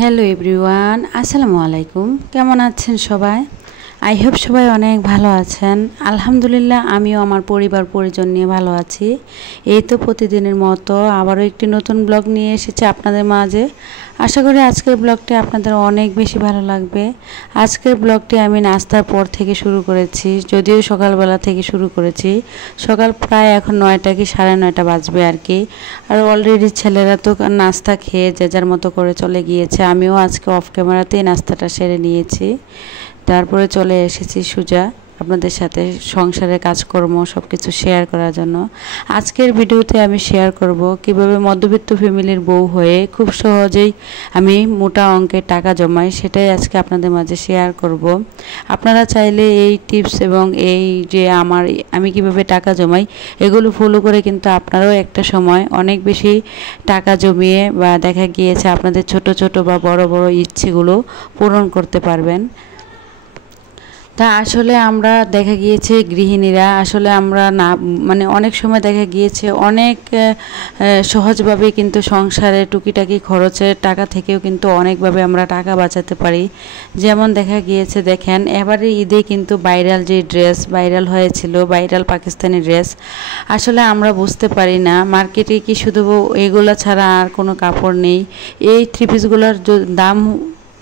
Hello everyone, আসসালামু আলাইকুম। কেমন আছেন সবাই? আই হোপ সবাই অনেক ভালো আছেন। আলহামদুলিল্লাহ, আমিও আমার পরিবার পরিজন নিয়ে ভালো আছি। এই তো প্রতিদিনের মতো আবারও একটি নতুন ব্লগ নিয়ে এসেছি আপনাদের মাঝে। আশা করি আজকের ব্লগটি আপনাদের অনেক বেশি ভালো লাগবে। আজকের ব্লগটি আমি নাস্তার পর থেকে শুরু করেছি, যদিও সকালবেলা থেকে শুরু করেছি। সকাল প্রায় এখন 9টা কি 9:30 বাজবে আর কি। আর অলরেডি ছেলেরা তো নাস্তা খেয়ে যে যার মতো করে চলে গিয়েছে। আমিও আজকে অফ ক্যামেরাতেই নাস্তাটা সেরে নিয়েছি। তারপরে চলে এসেছি সোজা আপনাদের সাথে সংসারের কাজকর্ম সব কিছু শেয়ার করার জন্য। আজকের ভিডিওতে আমি শেয়ার করব কিভাবে মধ্যবিত্ত ফ্যামিলির বউ হয়ে খুব সহজেই আমি মোটা অঙ্কের টাকা জমাই, সেটাই আজকে আপনাদের মাঝে শেয়ার করব। আপনারা চাইলে এই টিপস এবং এই যে আমি কিভাবে টাকা জমাই এগুলো ফলো করে কিন্তু আপনারাও একটা সময় অনেক বেশি টাকা জমিয়ে বা দেখা গিয়েছে আপনাদের ছোট ছোট বা বড় বড় ইচ্ছেগুলো পূরণ করতে পারবেন। তা আসলে আমরা দেখা গিয়েছে গৃহিণীরা আসলে আমরা না অনেক সময় দেখা গিয়েছে অনেক সহজভাবে কিন্তু সংসারে টুকিটাকি খরচের টাকা থেকেও কিন্তু অনেকভাবে আমরা টাকা বাঁচাতে পারি। যেমন দেখা গিয়েছে দেখেন এবারে ঈদে কিন্তু ভাইরাল যে ড্রেস ভাইরাল হয়েছিল, ভাইরাল পাকিস্তানি ড্রেস, আসলে আমরা বুঝতে পারি না মার্কেটে কি শুধু এগুলো ছাড়া আর কোনো কাপড় নেই। এই থ্রি পিসগুলোর দাম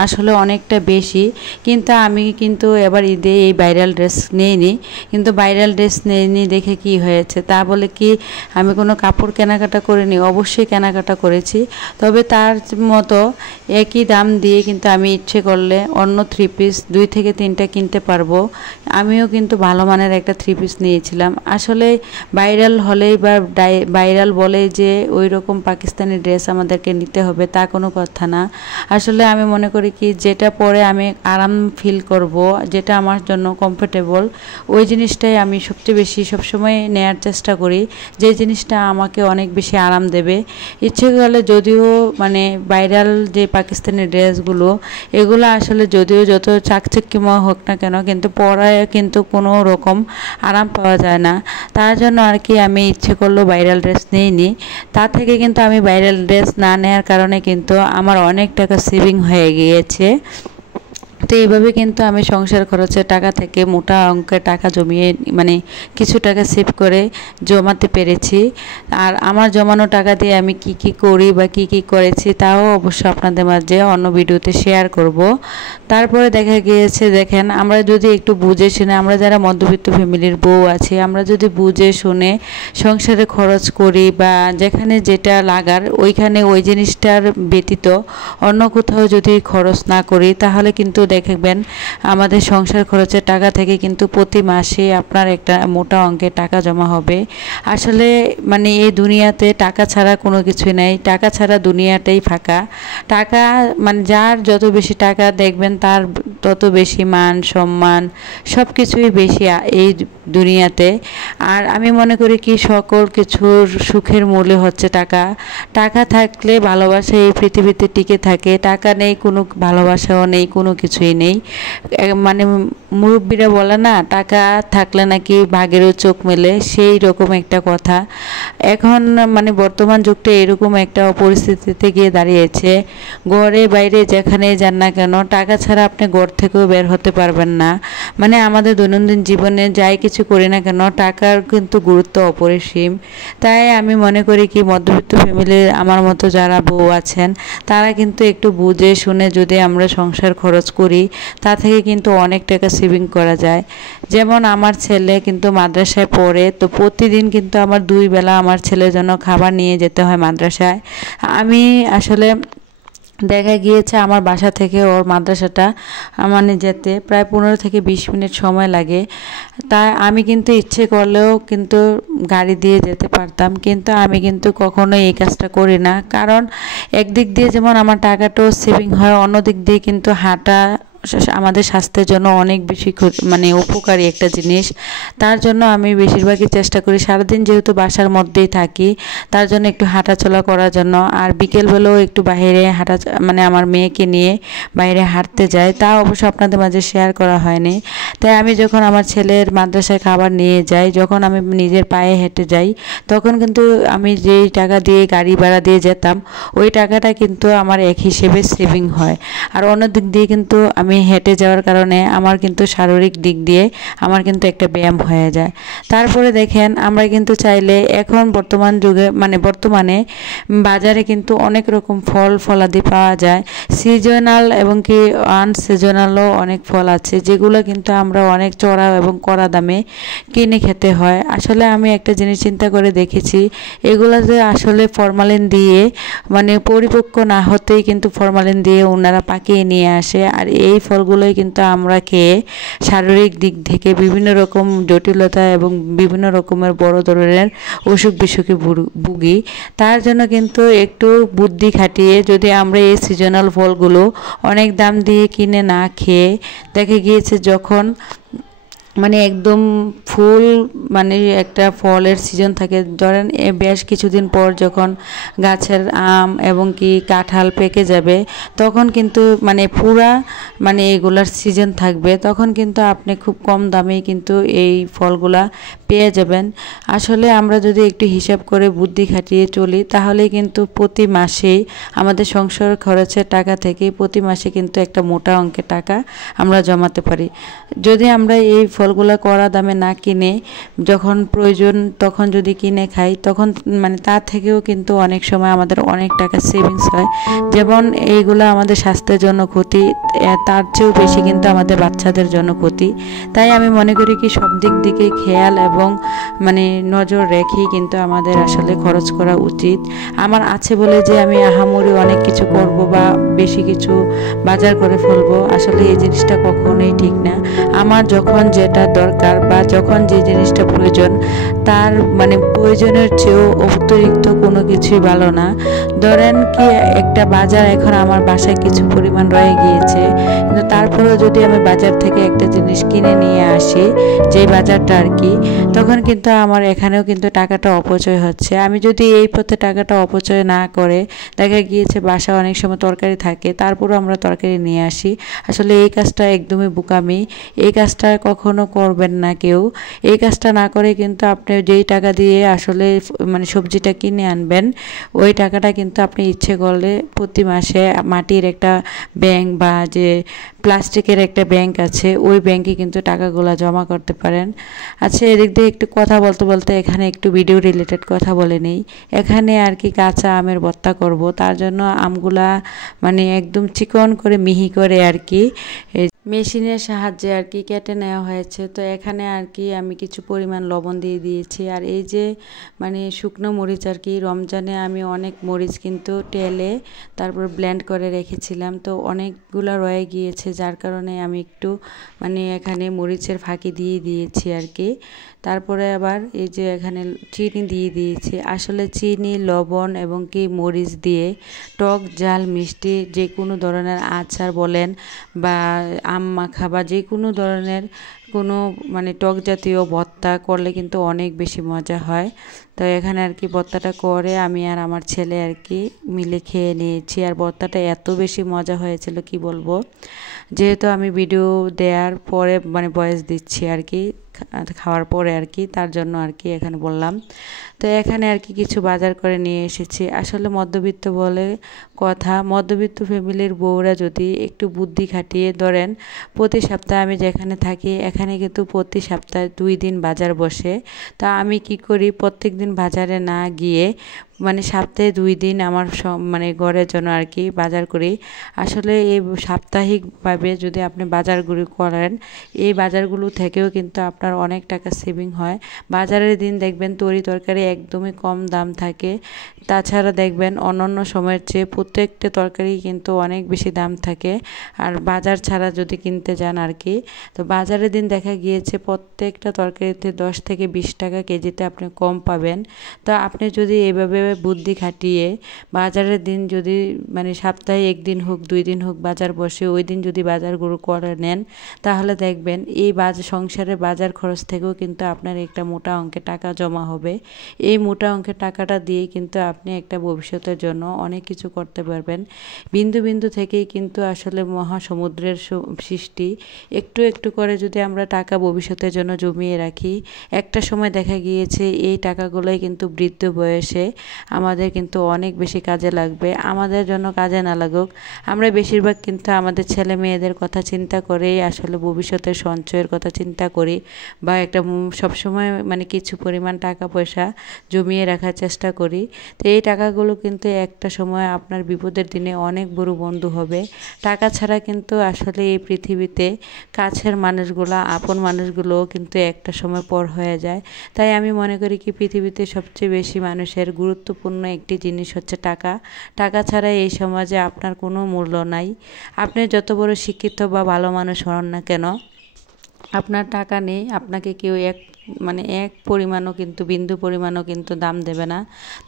আসলে অনেকটা বেশি, কিন্তু আমি কিন্তু এবার ঈদে এই ভাইরাল ড্রেস নিইনি। কিন্তু ভাইরাল ড্রেস নিইনি দেখে কি হয়েছে, তা বলে কি আমি কোনো কাপড় কেনাকাটা করিনি? অবশ্যই কেনাকাটা করেছি, তবে তার মতো একই দাম দিয়ে কিন্তু আমি ইচ্ছে করলে অন্য থ্রি পিস 2 থেকে 3টা কিনতে পারবো। আমিও কিন্তু ভালো মানের একটা থ্রি পিস নিয়েছিলাম। আসলে ভাইরাল হলেই বা ভাইরাল বলে যে ওই রকম পাকিস্তানি ড্রেস আমাদেরকে নিতে হবে তা কোনো কথা না। আসলে আমি মনে করি কি যেটা পরে আমি আরাম ফিল করব, যেটা আমার জন্য কমফোর্টেবল, ওই জিনিসটাই আমি সবচেয়ে বেশি সবসময় নেয়ার চেষ্টা করি, যে জিনিসটা আমাকে অনেক বেশি আরাম দেবে। ইচ্ছে করলে যদিও ভাইরাল যে পাকিস্তানি ড্রেসগুলো এগুলো আসলে যদিও যত চাকচিক্যময় হোক না কেন কিন্তু পরায় কিন্তু কোনো রকম আরাম পাওয়া যায় না। তার জন্য আর কি আমি ইচ্ছে করলেও ভাইরাল ড্রেস নিইনি। তা থেকে কিন্তু আমি ভাইরাল ড্রেস না নেওয়ার কারণে কিন্তু আমার অনেক টাকা সেভিং হয়ে গিয়েছে। তো এইভাবে কিন্তু আমি সংসার খরচের টাকা থেকে মোটা অঙ্কের টাকা জমিয়ে কিছু টাকা সেভ করে জমাতে পেরেছি। আর আমার জমানো টাকা দিয়ে আমি কি কি করি বা কি কি করেছি তাও অবশ্য আপনাদের মাঝে অন্য ভিডিওতে শেয়ার করব। তারপরে দেখা গিয়েছে দেখেন আমরা যদি একটু বুঝে শুনে, আমরা যারা মধ্যবিত্ত ফ্যামিলির বউ আছি, আমরা যদি বুঝে শুনে সংসারে খরচ করি বা যেখানে যেটা লাগার ওইখানে ওই জিনিসটার ব্যতীত অন্য কোথাও যদি খরচ না করি, তাহলে কিন্তু দেখবেন আমাদের সংসার খরচের টাকা থেকে কিন্তু প্রতি মাসে আপনার একটা মোটা অঙ্কের টাকা জমা হবে। আসলে এই দুনিয়াতে টাকা ছাড়া কোনো কিছুই নাই, টাকা ছাড়া দুনিয়াটাই ফাঁকা। টাকা যার যত বেশি টাকা দেখবেন তার তত বেশি মান সম্মান সব কিছুই বেশি এই দুনিয়াতে। আর আমি মনে করি কি সকল কিছুর সুখের মূল্য হচ্ছে টাকা। টাকা থাকলে ভালোবাসা এই পৃথিবীতে টিকে থাকে, টাকা নেই কোনো ভালোবাসাও নেই, কোনো কিছুই নেই। মুরব্বীরা বলে না টাকা থাকলে নাকি বাঘেরও চোখ মেলে, সেই রকম একটা কথা। এখন বর্তমান যুগটা এরকম একটা পরিস্থিতিতে গিয়ে দাঁড়িয়েছে, ঘরে বাইরে যেখানেই যান না কেন টাকা ছাড়া আপনি ঘর থেকেও বের হতে পারবেন না। আমাদের দৈনন্দিন জীবনে যাই কিছু করি না কেন টাকার কিন্তু গুরুত্ব অপরিসীম। তাই আমি মনে করি কি মধ্যবিত্ত ফ্যামিলির আমার মতো যারা বউ আছেন তারা কিন্তু একটু বুঝে শুনে যদি আমরা সংসার খরচ করি তা থেকে কিন্তু অনেক টাকা সেভিং করা যায়। যেমন আমার ছেলে কিন্তু মাদ্রাসায় পড়ে, তো প্রতিদিন কিন্তু আমার 2 বেলা আমার ছেলের জন্য খাবার নিয়ে যেতে হয় মাদ্রাসায়। আমি আসলে দেখা গিয়েছে আমার বাসা থেকে ওর মাদ্রাসাটা যেতে প্রায় 15 থেকে 20 মিনিট সময় লাগে। তাই আমি কিন্তু ইচ্ছে করলেও কিন্তু গাড়ি দিয়ে যেতে পারতাম, কিন্তু আমি কিন্তু কখনোই এই কাজটা করি না। কারণ একদিক দিয়ে যেমন আমার টাকাটাও সেভিং হয়, অন্য দিক দিয়ে কিন্তু হাঁটা আমাদের স্বাস্থ্যের জন্য অনেক বেশি মানে উপকারী একটা জিনিস। তার জন্য আমি বেশিরভাগই চেষ্টা করি সারাদিন যেহেতু বাসার মধ্যেই থাকি তার জন্য একটু হাঁটাচলা করার জন্য, আর বিকেলবেলাও একটু বাইরে মানে আমার মেয়েকে নিয়ে বাইরে হাঁটতে যাই। তা অবশ্য আপনাদের মাঝে শেয়ার করা হয়নি। তাই আমি যখন আমার ছেলের মাদ্রাসায় খাবার নিয়ে যাই, যখন আমি নিজের পায়ে হেঁটে যাই, তখন কিন্তু আমি যেই টাকা দিয়ে গাড়ি ভাড়া দিয়ে যেতাম ওই টাকাটা কিন্তু আমার এক হিসেবে সেভিং হয়। আর অন্য দিক দিয়ে কিন্তু আমি হেঁটে যাওয়ার কারণে আমার কিন্তু শারীরিক দিক দিয়ে আমার কিন্তু একটা ব্যায়াম হয়ে যায়। তারপরে দেখেন আমরা কিন্তু চাইলে এখন বর্তমান যুগে মানে বর্তমানে বাজারে কিন্তু অনেক রকম ফল ফলাদি পাওয়া যায়, সিজনাল এবং কি আনসিজনালও অনেক ফল আছে যেগুলো কিন্তু আমরা অনেক চড়া এবং কড়া দামে কিনে খেতে হয়। আসলে আমি একটা জিনিস চিন্তা করে দেখেছি, এগুলোতে আসলে ফরমালিন দিয়ে মানে পরিপক্ক না হতেই কিন্তু ফরমালিন দিয়ে ওনারা পাকিয়ে নিয়ে আসে। আর এই ফলগুলোই কিন্তু আমরা খেয়ে শারীরিক দিক থেকে বিভিন্ন রকম জটিলতা এবং বিভিন্ন রকমের বড় ধরনের অসুখ বিসুখে ভুগি। তার জন্য কিন্তু একটু বুদ্ধি খাটিয়ে যদি আমরা এই সিজনাল ফলগুলো অনেক দাম দিয়ে কিনে না খেয়ে, দেখে গিয়েছে যখন মানে একদম ফুল মানে একটা ফলের সিজন থাকে, ধরেন বেশ কিছুদিন পর যখন গাছের আম এবং কি কাঁঠাল পেকে যাবে তখন কিন্তু মানে পুরা মানে এগুলার সিজন থাকবে, তখন কিন্তু আপনি খুব কম দামেই কিন্তু এই ফলগুলা পেয়ে যাবেন। আসলে আমরা যদি একটু হিসাব করে বুদ্ধি খাটিয়ে চলি তাহলে কিন্তু প্রতি মাসেই আমাদের সংসার খরচের টাকা থেকে প্রতি মাসে কিন্তু একটা মোটা অঙ্কের টাকা আমরা জমাতে পারি। যদি আমরা এই ফলগুলো কড়া দামে না কিনে যখন প্রয়োজন তখন যদি কিনে খাই, তখন মানে তার থেকেও কিন্তু অনেক সময় আমাদের অনেক টাকা সেভিংস হয়। যেমন এইগুলো আমাদের স্বাস্থ্যের জন্য ক্ষতি, তার চেয়েও বেশি কিন্তু আমাদের বাচ্চাদের জন্য ক্ষতি। তাই আমি মনে করি কি সব দিক দিকে খেয়াল এবং মানে নজর রেখেই কিন্তু আমাদের আসলে খরচ করা উচিত। আমার আছে বলে যে আমি আহামরি অনেক কিছু করব বা বেশি কিছু বাজার করে ফেলবো, আসলে এই জিনিসটা কখনোই ঠিক না। আমার যখন যেটা দরকার বা যখন যে জিনিসটা প্রয়োজন তার মানে প্রয়োজনের চেয়েও অতিরিক্ত কোনো কিছুই ভালো না। ধরেন কি একটা বাজার এখন আমার বাসায় কিছু পরিমাণ রয়ে গিয়েছে, কিন্তু তারপরেও যদি আমি বাজার থেকে একটা জিনিস কিনে নিয়ে আসি যেই বাজারটা আর কি, তখন কিন্তু আমার এখানেও কিন্তু টাকাটা অপচয় হচ্ছে। আমি যদি এই পথে টাকাটা অপচয় না করে, দেখা গিয়েছে বাসা অনেক সময় তরকারি থাকে তারপরেও আমরা তরকারি নিয়ে আসি, আসলে এই কাজটা একদমই বোকামি। এই কাজটা কখনো করবেন না কেউ। এই কাজটা না করে কিন্তু আপনি যেই টাকা দিয়ে আসলে মানে সবজিটা কিনে আনবেন ওই টাকাটা কিন্তু আপনি ইচ্ছে করলে প্রতি মাসে মাটির একটা ব্যাংক বা যে প্লাস্টিকের একটা ব্যাংক আছে ওই ব্যাংকে কিন্তু টাকাগুলো জমা করতে পারেন। আচ্ছা, এদিক দিয়ে একটু কথা বলতে বলতে এখানে একটু ভিডিও রিলেটেড কথা বলে নেই। এখানে আর কি কাঁচা আমের ভর্তা করব, তার জন্য আমগুলা মানে একদম চিকন করে মিহি করে আর কি মেশিনের সাহায্যে আর কি কেটে নেওয়া হয়েছে। তো এখানে আর কি আমি কিছু পরিমাণ লবণ দিয়ে দিয়েছি। আর এই যে মানে শুকনো মরিচ আর কি, রমজানে আমি অনেক মরিচ কিন্তু টেলে তারপর ব্লেন্ড করে রেখেছিলাম, তো অনেকগুলো রয়ে গিয়েছে যার কারণে আমি একটু মানে এখানে মরিচের ফাঁকি দিয়ে দিয়েছি আর কি। তারপরে আবার এই যে এখানে চিনি দিয়ে দিয়েছি। আসলে চিনি, লবণ এবং কি মরিচ দিয়ে টক ঝাল মিষ্টি যে কোনো ধরনের আচার বলেন বা আম মাখা বা যে কোনো ধরনের কোনো মানে টক জাতীয় ভর্তা করলে কিন্তু অনেক বেশি মজা হয়। তো এখানে আর কি ভর্তাটা করে আমি আর আমার ছেলে আর কি মিলে খেয়ে নিয়েছি। আর ভর্তাটা এত বেশি মজা হয়েছিল কি বলবো, যেহেতু আমি ভিডিও দেওয়ার পরে মানে ভয়েস দিচ্ছি আর কি খাওয়ার পরে আর কি, তার জন্য আর কি এখানে বললাম। তো এখানে আর কি কিছু বাজার করে নিয়ে এসেছি। আসলে মধ্যবিত্ত বলে কথা, মধ্যবিত্ত ফ্যামিলির বউরা যদি একটু বুদ্ধি খাটিয়ে ধরেন প্রতি সপ্তাহে আমি যেখানে থাকি এখানে কিন্তু প্রতি সপ্তাহে 2 দিন বাজার বসে। তা আমি কি করি প্রত্যেক দিন বাজারে না গিয়ে মানে সপ্তাহে 2 দিন আমার মানে ঘরের জন্য আর কি বাজার করি। আসলে এই সাপ্তাহিকভাবে যদি আপনি বাজারগুলো করেন এই বাজারগুলো থেকেও কিন্তু আপনার আপনার অনেক টাকা সেভিং হয়। বাজারের দিন দেখবেন তরি তরকারি একদমই কম দাম থাকে, তাছাড়া দেখবেন অন্যান্য সময়ের চেয়ে প্রত্যেকটা তরকারি কিন্তু অনেক বেশি দাম থাকে। আর বাজার ছাড়া যদি কিনতে যান আর কি, তো বাজারের দিন দেখা গিয়েছে প্রত্যেকটা তরকারিতে 10 থেকে 20 টাকা কেজিতে আপনি কম পাবেন। তো আপনি যদি এইভাবে বুদ্ধি খাটিয়ে বাজারের দিন যদি মানে সপ্তাহে 1 দিন হোক 2 দিন হোক বাজার বসে, ওই দিন যদি বাজারগুলো করে নেন, তাহলে দেখবেন এই সংসারের বাজার খরচ থেকেও কিন্তু আপনার একটা মোটা অঙ্কের টাকা জমা হবে। এই মোটা অঙ্কের টাকাটা দিয়ে কিন্তু আপনি একটা ভবিষ্যতের জন্য অনেক কিছু করতে পারবেন। বিন্দু বিন্দু থেকেই কিন্তু আসলে মহাসমুদ্রের সৃষ্টি। একটু একটু করে যদি আমরা টাকা ভবিষ্যতের জন্য জমিয়ে রাখি, একটা সময় দেখা গিয়েছে এই টাকাগুলোই কিন্তু বৃদ্ধ বয়সে আমাদের কিন্তু অনেক বেশি কাজে লাগবে। আমাদের জন্য কাজে না লাগুক, আমরা বেশিরভাগ কিন্তু আমাদের ছেলে মেয়েদের কথা চিন্তা করেই আসলে ভবিষ্যতের সঞ্চয়ের কথা চিন্তা করি, বা একটা সবসময় মানে কিছু পরিমাণ টাকা পয়সা জমিয়ে রাখার চেষ্টা করি। তো এই টাকাগুলো কিন্তু একটা সময় আপনার বিপদের দিনে অনেক বড় বন্ধু হবে। টাকা ছাড়া কিন্তু আসলে এই পৃথিবীতে কাছের মানুষগুলো, আপন মানুষগুলোও কিন্তু একটা সময় পর হয়ে যায়। তাই আমি মনে করি কি পৃথিবীতে সবচেয়ে বেশি মানুষের গুরুত্বপূর্ণ একটি জিনিস হচ্ছে টাকা। টাকা ছাড়া এই সমাজে আপনার কোনো মূল্য নাই। আপনি যত বড় শিক্ষিত বা ভালো মানুষ হন না কেন, আপনার টাকা নেই, আপনাকে কেউ এক পরিমাণও কিন্তু বিন্দু পরিমাণও কিন্তু দাম দেবে না।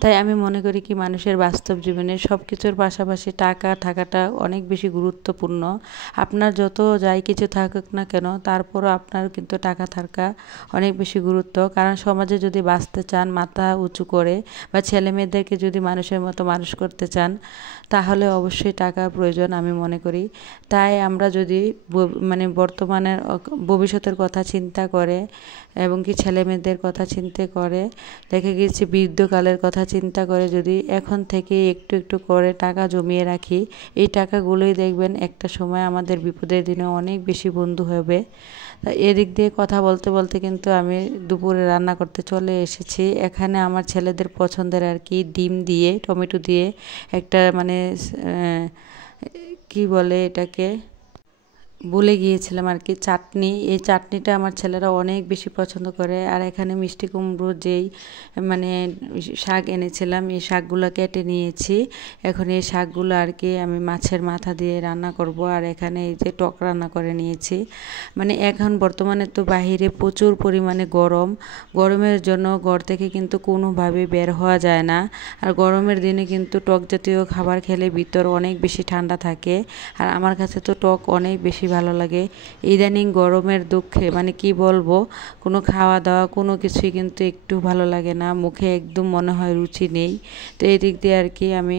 তাই আমি মনে করি কি মানুষের বাস্তব জীবনে সব কিছুর পাশাপাশি টাকা থাকাটা অনেক বেশি গুরুত্বপূর্ণ। আপনার যত যাই কিছু থাকুক না কেন, তারপরও আপনার কিন্তু টাকা থাকা অনেক বেশি গুরুত্ব। কারণ সমাজে যদি বাঁচতে চান মাথা উঁচু করে, বা ছেলে মেয়েদেরকে যদি মানুষের মতো মানুষ করতে চান, তাহলে অবশ্যই টাকার প্রয়োজন আমি মনে করি। তাই আমরা যদি মানে বর্তমানের ভবিষ্যতের কথা চিন্তা করে এবং কি ছেলে মেয়েদের কথা চিন্তা করে, দেখে গিয়েছি বৃদ্ধকালের কথা চিন্তা করে যদি এখন থেকে একটু একটু করে টাকা জমিয়ে রাখি, এই টাকাগুলোই দেখবেন একটা সময় আমাদের বিপদের দিনে অনেক বেশি বন্ধু হবে। এদিক দিয়ে কথা বলতে বলতে কিন্তু আমি দুপুরে রান্না করতে চলে এসেছি। এখানে আমার ছেলেদের পছন্দের আর কি ডিম দিয়ে টমেটো দিয়ে একটা মানে কি বলে এটাকে ভুলে গিয়েছিলাম আর কি, চাটনি। এই চাটনিটা আমার ছেলেরা অনেক বেশি পছন্দ করে। আর এখানে মিষ্টি কুমড়ো যেই মানে শাক এনেছিলাম, এই শাকগুলো কেটে নিয়েছি। এখন এই শাকগুলো আর কি আমি মাছের মাথা দিয়ে রান্না করব। আর এখানে এই যে টক রান্না করে নিয়েছি। মানে এখন বর্তমানে তো বাহিরে প্রচুর পরিমাণে গরমের জন্য ঘর থেকে কিন্তু কোনোভাবে বের হওয়া যায় না। আর গরমের দিনে কিন্তু টক জাতীয় খাবার খেলে ভিতর অনেক বেশি ঠান্ডা থাকে। আর আমার কাছে তো টক অনেক বেশি ভালো লাগে। ইদানিং গরমের দুঃখে মানে কি বলবো, কোনো খাওয়া দাওয়া কোনো কিছুই কিন্তু একটু ভালো লাগে না, মুখে একদম মনে হয় রুচি নেই। তো এই দিক দিয়ে আর কি আমি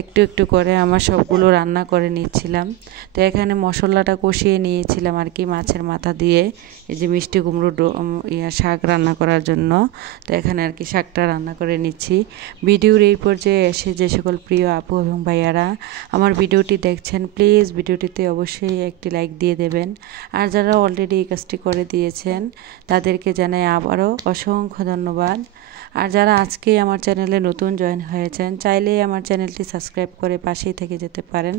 একটু একটু করে আমার সবগুলো রান্না করে নিচ্ছিলাম। তো এখানে মশলাটা কষিয়ে নিয়েছিলাম আর কি মাছের মাথা দিয়ে, এই যে মিষ্টি কুমড়ো শাক রান্না করার জন্য। তো এখানে আর কি শাকটা রান্না করে নিচ্ছি। ভিডিওর এই পর্যায়ে এসে যে সকল প্রিয় আপু এবং ভাইয়ারা আমার ভিডিওটি দেখছেন, প্লিজ ভিডিওটিতে অবশ্যই একটি লাইক দিয়ে দেবেন। আর যারা অলরেডি এই কাজটি করে দিয়েছেন তাদেরকে জানাই আবারও অসংখ্য ধন্যবাদ। আর যারা আজকেই আমার চ্যানেলে নতুন জয়েন হয়েছেন, চাইলেই আমার চ্যানেলটি সাবস্ক্রাইব করে পাশেই থেকে যেতে পারেন।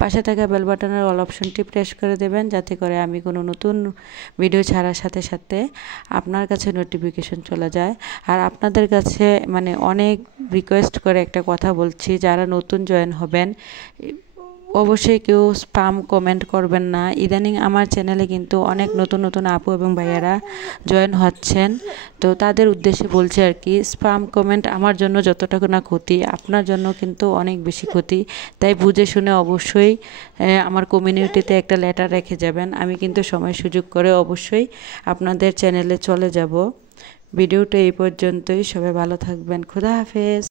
পাশে থাকা বেল বাটনের অল অপশনটি প্রেস করে দেবেন, যাতে করে আমি কোনো নতুন ভিডিও ছাড়ার সাথে সাথে আপনার কাছে নোটিফিকেশন চলে যায়। আর আপনাদের কাছে মানে অনেক রিকোয়েস্ট করে একটা কথা বলছি, যারা নতুন জয়েন হবেন অবশ্যই কেউ স্প্যাম কমেন্ট করবেন না। ইদানিং আমার চ্যানেলে কিন্তু অনেক নতুন নতুন আপু এবং ভাইয়ারা জয়েন হচ্ছেন, তো তাদের উদ্দেশ্যে বলছি আর কি, স্প্যাম কমেন্ট আমার জন্য যতটুকু না ক্ষতি, আপনার জন্য কিন্তু অনেক বেশি ক্ষতি। তাই বুঝে শুনে অবশ্যই আমার কমিউনিটিতে একটা লেটার রেখে যাবেন। আমি কিন্তু সময় সুযোগ করে অবশ্যই আপনাদের চ্যানেলে চলে যাব। ভিডিওটা এই পর্যন্তই, সবাই ভালো থাকবেন। খোদা হাফেজ।